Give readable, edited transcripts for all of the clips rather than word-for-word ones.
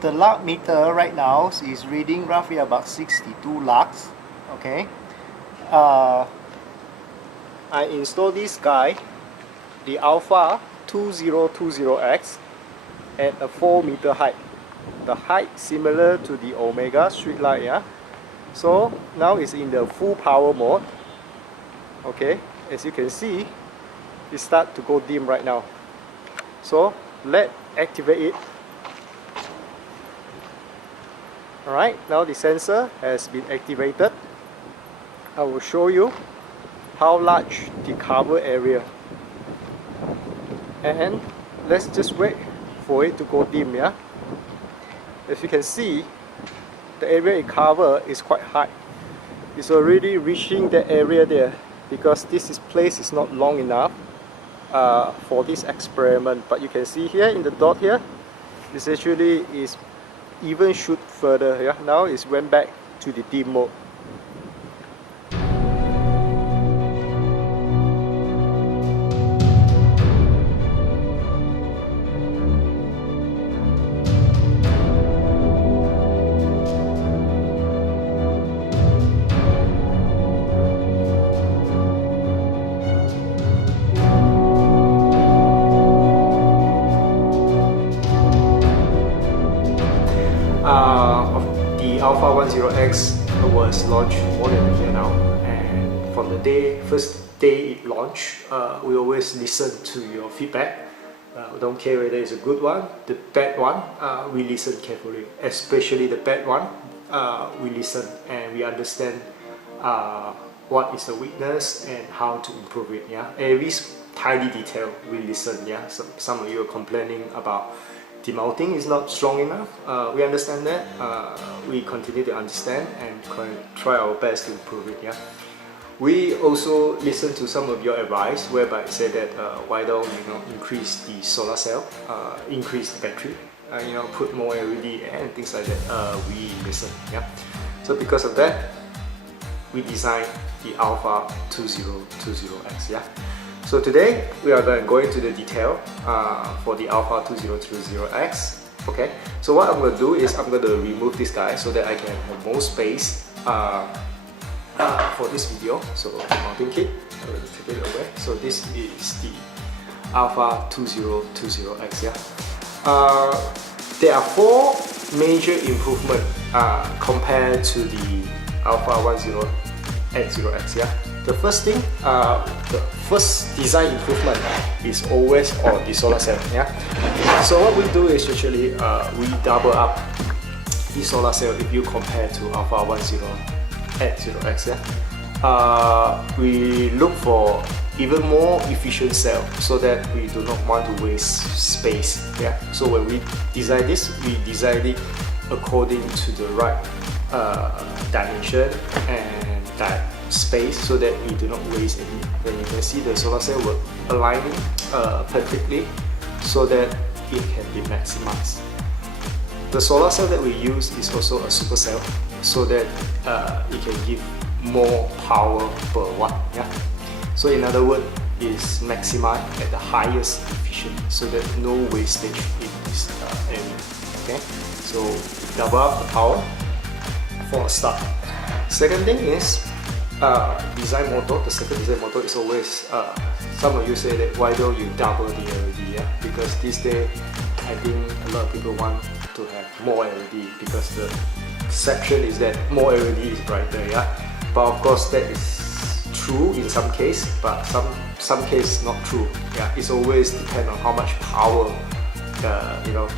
the lux meter right now is reading roughly about 62 lux. Okay, I installed this guy, the Alpha 2020X, at a 4-meter height. The height similar to the Omega street light, yeah. So now it's in the full power mode. Okay, as you can see, it start to go dim right now. So let's activate it. Alright, now the sensor has been activated. I will show you how large the cover area. And let's just wait for it to go dim, yeah. As you can see, the area it cover is quite high. It's already reaching the area there because this place is not long enough for this experiment. But you can see here in the dot here, this actually is even shoot further. Yeah, now it went back to the dim mode. The Alpha 10X was launched more than a year now, and from the first day it launched, we always listen to your feedback. We don't care whether it's a good one, the bad one, we listen carefully. Especially the bad one, we listen and we understand what is the weakness and how to improve it. Yeah, every tiny detail we listen. Yeah, some of you are complaining about the mounting is not strong enough. We understand that. We continue to understand and try our best to improve it. Yeah. We also listen to some of your advice, whereby it said that why don't increase the solar cell, increase the battery, put more LED and things like that. We listen. Yeah. So because of that, we designed the Alpha 2020X. Yeah. So today we are going to go into the detail for the Alpha 2020X. Okay, so what I'm going to do is I'm going to remove this guy so that I can have more space for this video. So the mounting kit, I'm going to take it away. So this is the Alpha 2020X. Yeah, there are 4 major improvements compared to the Alpha 10X. Yeah. The first thing, the first design improvement is always on the solar cell. Yeah. So what we do is actually we double up the solar cell if you compare to Alpha 10X. Yeah. We look for even more efficient cell so that we do not want to waste space. Yeah. So when we design this, we design it according to the right dimension and that space so that we do not waste any. Then you can see the solar cell will aligning perfectly so that it can be maximized. The solar cell that we use is also a super cell so that it can give more power per watt. Yeah. So in other words, is maximized at the highest efficiency so that no wastage in this area. Okay. So double up the power for a start. Second thing is design motto. The second design motto is always some of you say that why don't you double the LED? Yeah? Because these days I think a lot of people want to have more LED because the perception is that more LED is brighter. Yeah, but of course that is true in some case, but some case not true. Yeah, it's always depend on how much power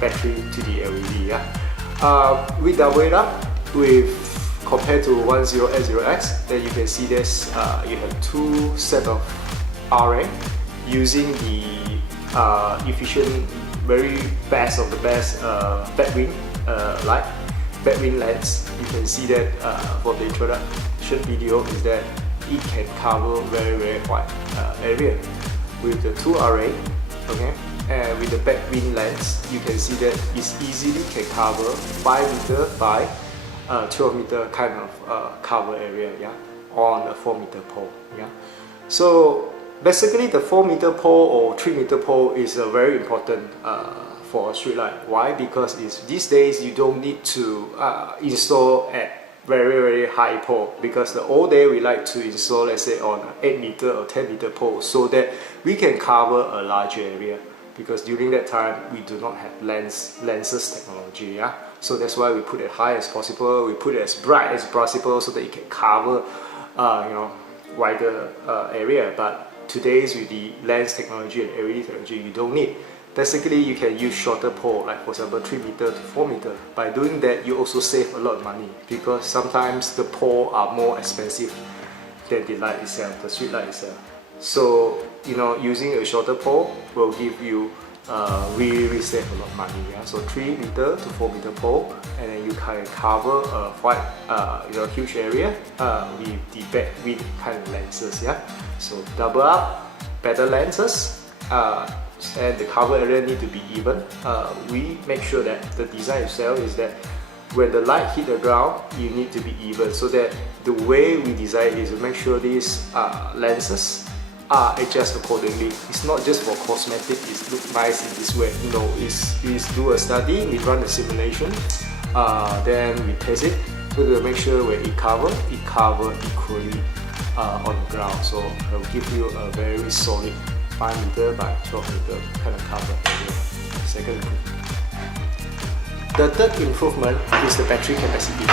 battery to the LED. Yeah, we double it up with. Compared to 10X, then you can see this. You have 2 set of array using the efficient, very best of the best backwind light, backwind lens. You can see that for the introduction video is that it can cover very wide area with the 2 array. Okay, and with the backwind lens, you can see that it easily can cover 5 meter by 12 meter kind of cover area, yeah, on a 4 meter pole. Yeah. So basically the 4 meter pole or 3 meter pole is very important for a street light. Why? Because these days you don't need to install at very high pole, because the old day we like to install, let's say, on an 8 meter or 10 meter pole, so that we can cover a larger area, because during that time we do not have lenses technology. Yeah, so that's why we put it high as possible, we put it as bright as possible, so that it can cover wider area. But today's with the lens technology and LED technology, you don't need. Basically, you can use shorter pole, like for example 3 meter to 4 meter. By doing that, you also save a lot of money, because sometimes the pole are more expensive than the light itself, the street light itself. So using a shorter pole will give you really save a lot of money. Yeah? So 3 meter to 4 meter pole, and then you can cover a quite huge area with the back with kind of lenses. Yeah, so double up, better lenses. And the cover area need to be even. We make sure that the design itself is that when the light hit the ground, you need to be even, so that the way we design is to make sure these lenses are adjusted accordingly. It's not just for cosmetic, it looks nice in this way. It's do a study, we run the simulation, then we test it, so to make sure when it cover equally on the ground. So it will give you a very solid 5 meter by 12 meter kind of cover area. Second improvement. The third improvement is the battery capacity.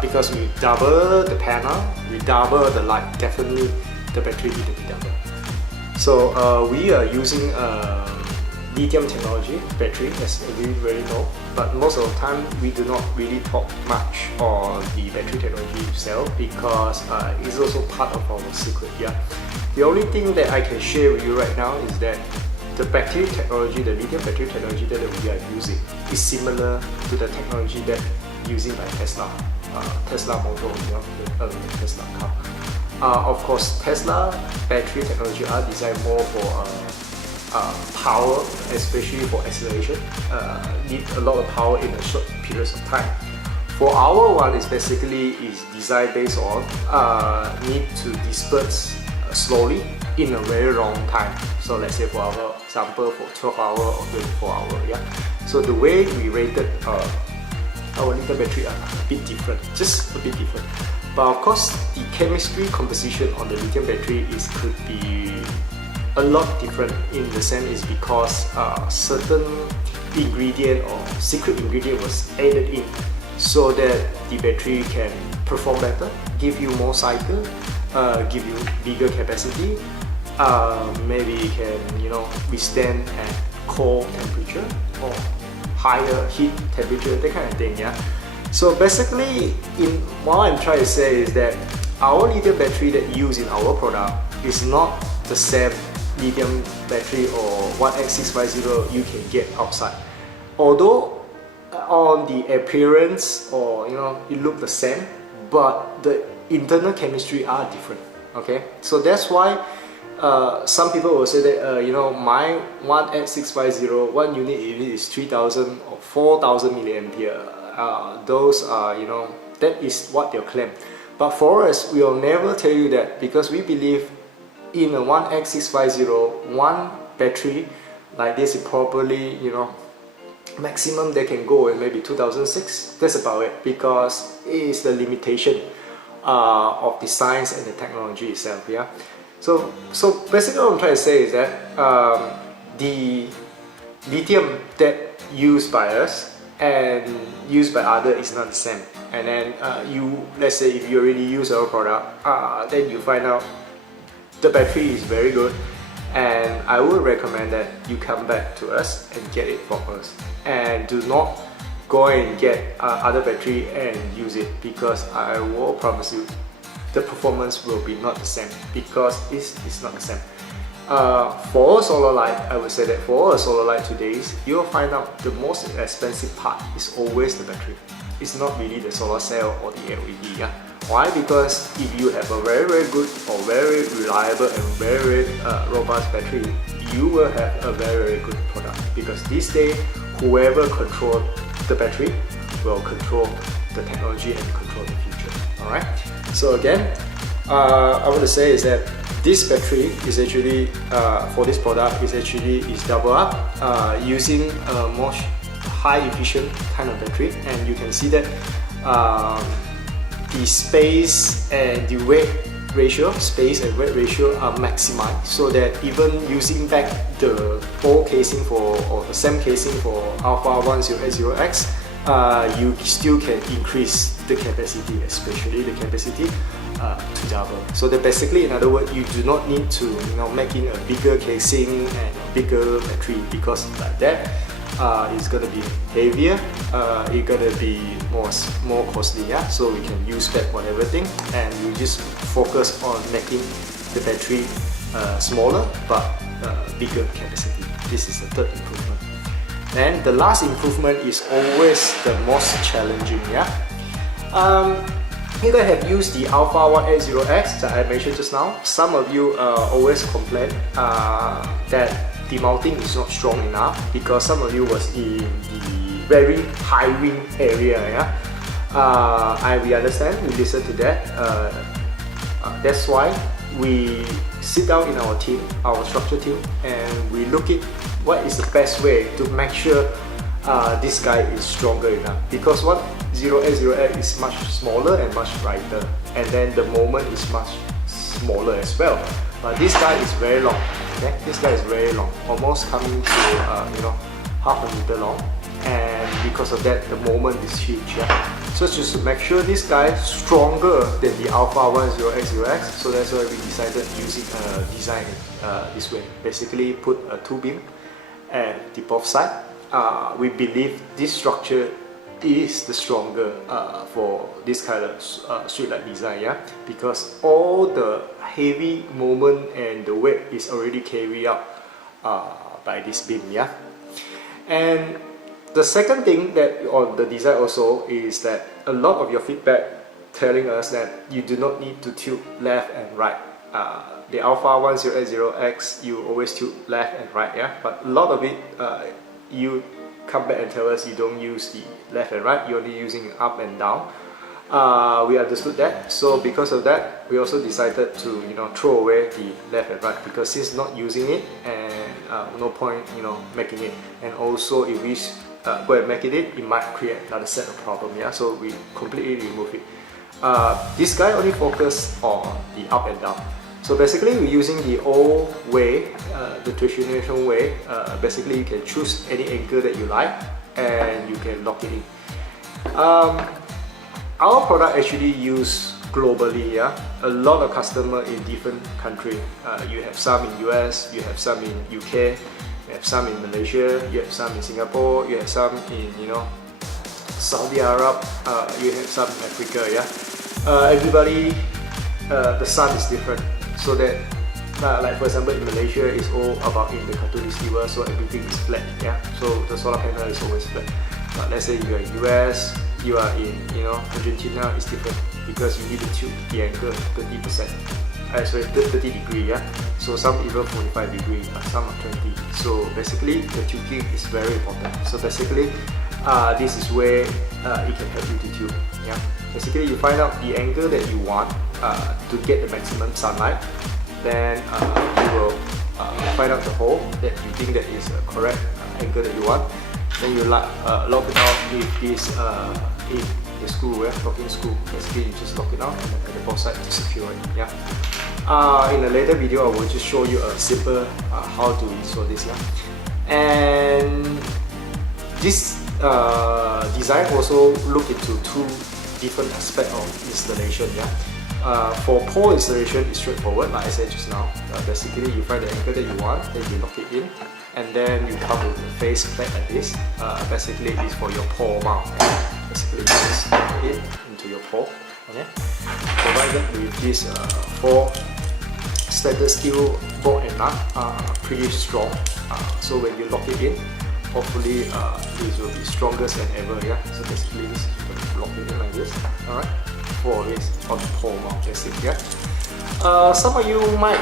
Because we double the panel, we double the light, definitely the battery need to be double. So we are using lithium technology battery, as we already know, but most of the time we do not really talk much on the battery technology itself, because it's also part of our secret. Yeah. The only thing that I can share with you right now is that the battery technology, the lithium battery technology that we are using, is similar to the technology that using by Tesla motor, the Tesla car. Of course, Tesla battery technology are designed more for power, especially for acceleration. Need a lot of power in a short periods of time. For our one, is designed based on need to disperse slowly in a very long time. So let's say for our example, for 12 hours or 24 hours. Yeah. So the way we rated our lithium battery are a bit different, just a bit different. But of course, the chemistry composition on the lithium battery could be a lot different, in the sense is because certain ingredient or secret ingredient was added in, so that the battery can perform better, give you more cycle, give you bigger capacity, maybe can withstand at cold temperature or higher heat temperature, that kind of thing. Yeah. So basically, what I'm trying to say is that our lithium battery that used in our product is not the same lithium battery or 1X650 you can get outside. Although on the appearance or it look the same, but the internal chemistry are different. Okay, so that's why some people will say that my 1X650 one unit is 3000 or 4000 milliampere. Those are that is what they'll claim. But for us, we will never tell you that, because we believe in a 1X650 one battery like this is probably maximum they can go in maybe 2006. That's about it, because it is the limitation of the science and the technology itself. Yeah. So basically what I'm trying to say is that the lithium that used by us and used by others is not the same. And then let's say if you already use our product, then you find out the battery is very good, and I would recommend that you come back to us and get it from us, and do not go and get other battery and use it, because I will promise you the performance will be not the same, because it's not the same. For a solar light, I would say that for a solar light today, you will find out the most expensive part is always the battery. It's not really the solar cell or the LED. Yeah? Why? Because if you have a very good or very reliable and very robust battery, you will have a very good product, because this day whoever controls the battery will control the technology and control the future. Alright, so again, I want to say is that this battery is actually for this product is double up using a more high efficient kind of battery, and you can see that the space and the weight ratio are maximized, so that even using back the old casing or the same casing for Alpha 1080X, you still can increase the capacity, especially the capacity to double. So that basically, in other words, you do not need to making a bigger casing and a bigger battery, because like that it's gonna be heavier, it's gonna be more costly. Yeah, so we can use back whatever thing, and you just focus on making the battery smaller but bigger capacity. This is the third improvement. And the last improvement is always the most challenging. Yeah. You guys have used the Alpha 180X that I mentioned just now. Some of you always complain that the mounting is not strong enough, because some of you was in the very high wind area. Yeah, we understand, we listen to that. That's why we sit down in our team, our structure team, and we look at what is the best way to make sure this guy is stronger enough, because 1080X is much smaller and much lighter, and then the moment is much smaller as well. But this guy is very long. Okay, this guy is very long, almost coming to half a meter long, and because of that, the moment is huge. Yeah? So just to make sure this guy is stronger than the Alpha 1080X, so that's why we decided using design this way. Basically, put a two beam at the both side. We believe this structure is the stronger for this kind of street light design, yeah, because all the heavy moment and the weight is already carried out by this beam. Yeah. And the second thing that on the design also is that a lot of your feedback telling us that you do not need to tilt left and right. The Alpha 1080X, you always tilt left and right, yeah, but a lot of it you come back and tell us you don't use the left and right, you're only using up and down. We understood that, so because of that, we also decided to throw away the left and right, because since not using it, and no point making it, and also if we go and make it might create another set of problem. Yeah, so we completely remove it. This guy only focus on the up and down. So basically, we're using the old way, the traditional way. Basically, you can choose any angle that you like, and you can lock it in. Our product actually used globally. Yeah, a lot of customers in different countries. You have some in US, you have some in UK, you have some in Malaysia, you have some in Singapore, you have some in Saudi Arab, you have some in Africa. Yeah, everybody, the sun is different. So that, like for example, in Malaysia, it's all about in the Khatulistiwa, so everything is flat. Yeah, so the solar panel is always flat. But let's say you are in US, you are in Argentina, it's different, because you need to tilt the angle 30%. Sorry, 30 degree. Yeah, so some even 45 degree, some are 20. So basically, the tilting is very important. So basically, this is where it can help you to tilt. Yeah, basically you find out the angle that you want to get the maximum sunlight. Then you will find out the hole that you think that is a correct angle that you want. Then you lock it out with this in the screw, locking screw. Basically, you just lock it out and at the both side to secure it. Yeah. In a later video, I will just show you a simple how to install this. Yeah. And this design also look into two different aspects of installation. Yeah. For pole installation, it's straightforward, like I said just now. Basically, you find the angle that you want, then you lock it in, and then you come with a face plate like this. Basically, it's for your pole mount. Basically, you just lock it into your pole. Okay? Provided with this 4 stainless steel bolt and nut, pretty strong. So when you lock it in, hopefully this will be strongest than ever. Yeah. So basically, this lock it in like this. All right. For this on the pole mount, basically. Yeah. Some of you might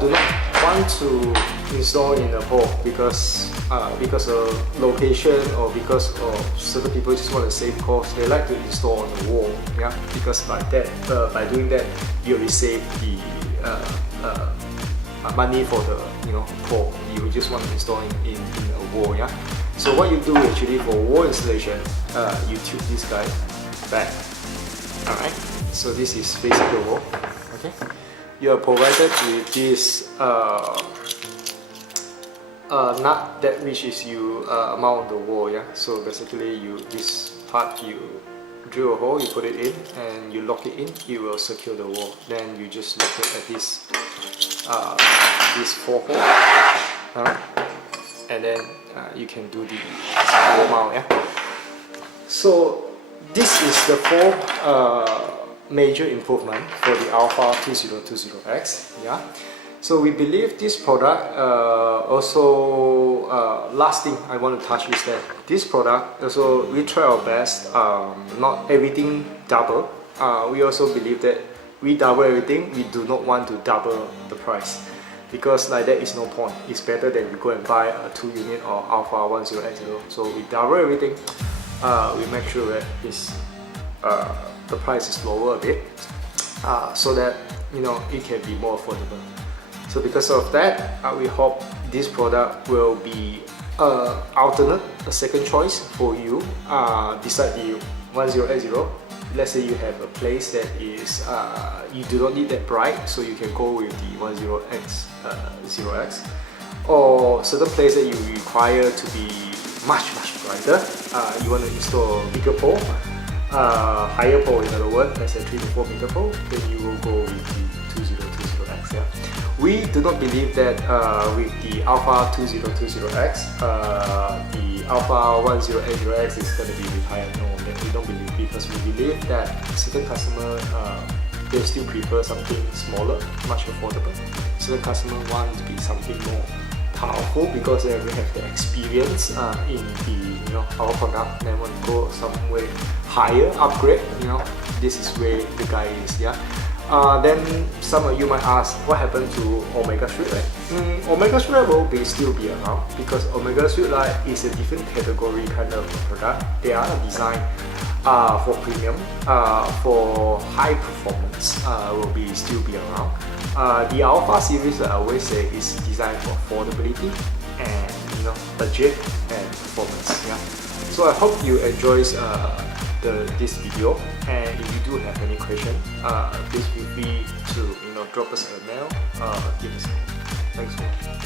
do not want to install in a pole, because because of location or because of certain people just want to save cost, they like to install on the wall, yeah, because like that, by doing that, you already save the money for the pole. You just want to install in a wall, yeah. So what you do actually for wall installation, you tube this guy back. Alright, so this is facing the wall. Okay, you are provided with this nut that reaches you mount the wall, yeah. So basically, this part you drill a hole, you put it in, and you lock it in. You will secure the wall. Then you just look at this 4 hole, and then you can do the wall mount, yeah. So this is the 4 major improvement for the Alpha 2020X, yeah. So we believe this product also, last thing I want to touch is that this product also, we try our best, not everything double. We also believe that we double everything, we do not want to double the price, because like that is no point. It's better that you go and buy a 2 unit or Alpha 10X0. So we double everything, we make sure that the price is lower a bit, so that it can be more affordable. So because of that, we hope this product will be alternate, a second choice for you beside the 10X0. Let's say you have a place that is you do not need that bright, so you can go with the 10X0X, or certain place that you require to be much brighter. You want to install a bigger pole, higher pole, in other words, let's say 3 to 4 meter pole, then you will go with the 2020X. Yeah. We do not believe that with the Alpha 2020X, the Alpha 10X0X is going to be retired. No, we don't believe, because we believe that certain customers they still prefer something smaller, much affordable. Certain customers want to be something more powerful because they already have the experience in the our product. They want to go somewhere higher, upgrade. This is where the guy is. Yeah. Then some of you might ask, what happened to Omega Street Light? Omega Street Light will still be around, because Omega Street Light is a different category kind of product. They are designed for premium, for high performance. Will still be around. The Alpha series, that I always say, is designed for affordability and budget and performance. Yeah. So I hope you enjoy this video, and if you do have any question, please feel free to drop us a mail, give us a call. Thanks for watching.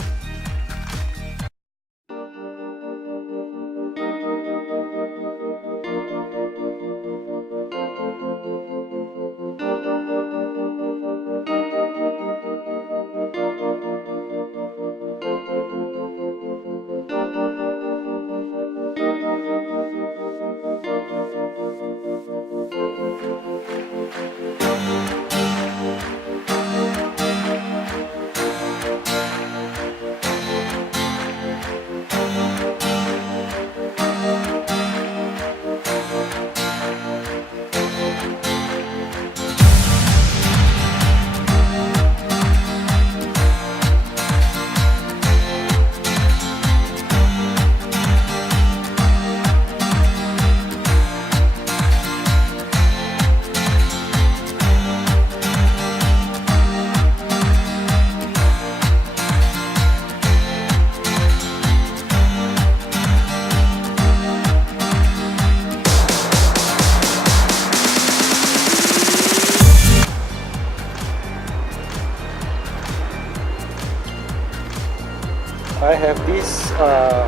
I have this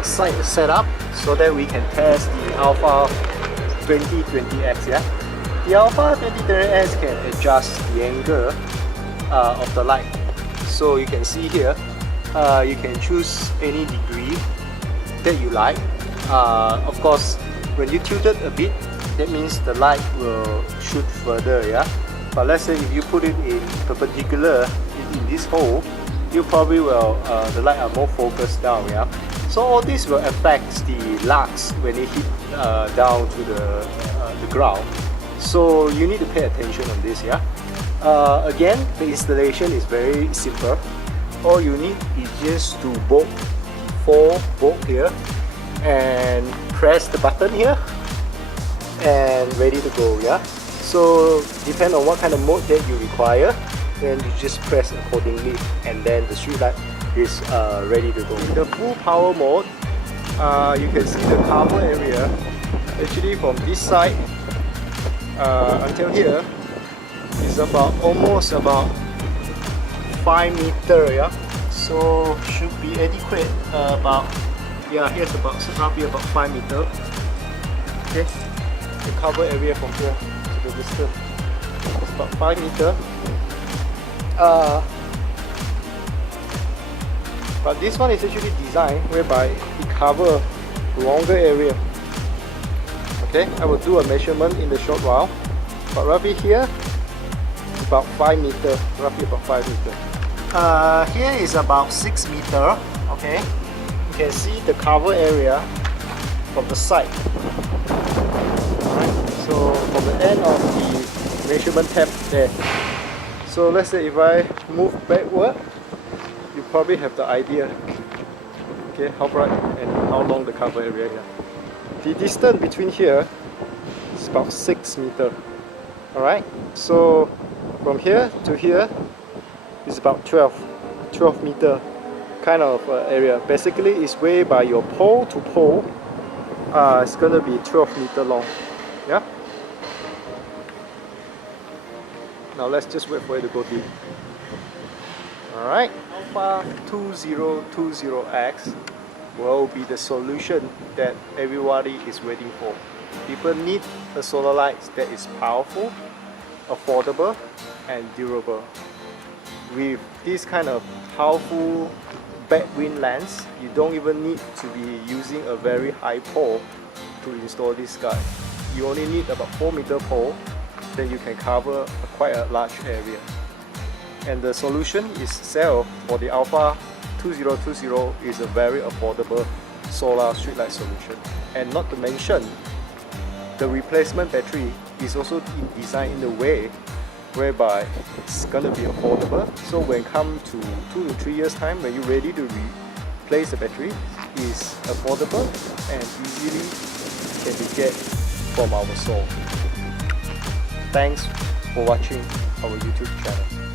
site set up so that we can test the Alpha 2020X. Yeah, the Alpha 2020X can adjust the angle of the light. So you can see here, you can choose any degree that you like. Of course, when you tilt it a bit, that means the light will shoot further. Yeah, but let's say if you put it in perpendicular in this hole, you probably will the light are more focused down. Yeah, so all this will affect the lux when it hit down to the ground. So you need to pay attention on this. Yeah. Again, the installation is very simple. All you need is just to bolt the 4 volt here and press the button here and ready to go. Yeah, so depend on what kind of mode that you require, then you just press accordingly and then the street light is ready to go. In the full power mode, you can see the cover area actually from this side until here is almost about 5 meter. Yeah, so should be adequate. Here's roughly about 5 meter. Okay, the cover area from here to the distance is about 5 meter. But this one is actually designed whereby it covers longer area. Okay, I will do a measurement in the short while, but roughly here about 5 meter, roughly about 5 meter. Here is about 6 meter. Okay, you can see the cover area from the side. Alright, so from the end of the measurement tab there. So let's say if I move backward, you probably have the idea, okay, how bright and how long the cover area here. The distance between here is about 6 meter. Alright, so from here to here is about 12 meter kind of area. Basically it's way by your pole to pole, it's gonna be 12 meter long. Yeah. Now let's just wait for it to go deep. Alright, Alpha 2020X will be the solution that everybody is waiting for. People need a solar light that is powerful, affordable and durable. With this kind of powerful backwind lens, you don't even need to be using a very high pole to install this guy. You only need about 4 meter pole, then you can cover quite a large area. And the solution itself for the Alpha 2020 is a very affordable solar streetlight solution. And not to mention, the replacement battery is also designed in a way whereby it's gonna be affordable. So when it comes to 2 to 3 years time, when you're ready to replace the battery, is affordable and easily can be get from our store. Thanks for watching our YouTube channel.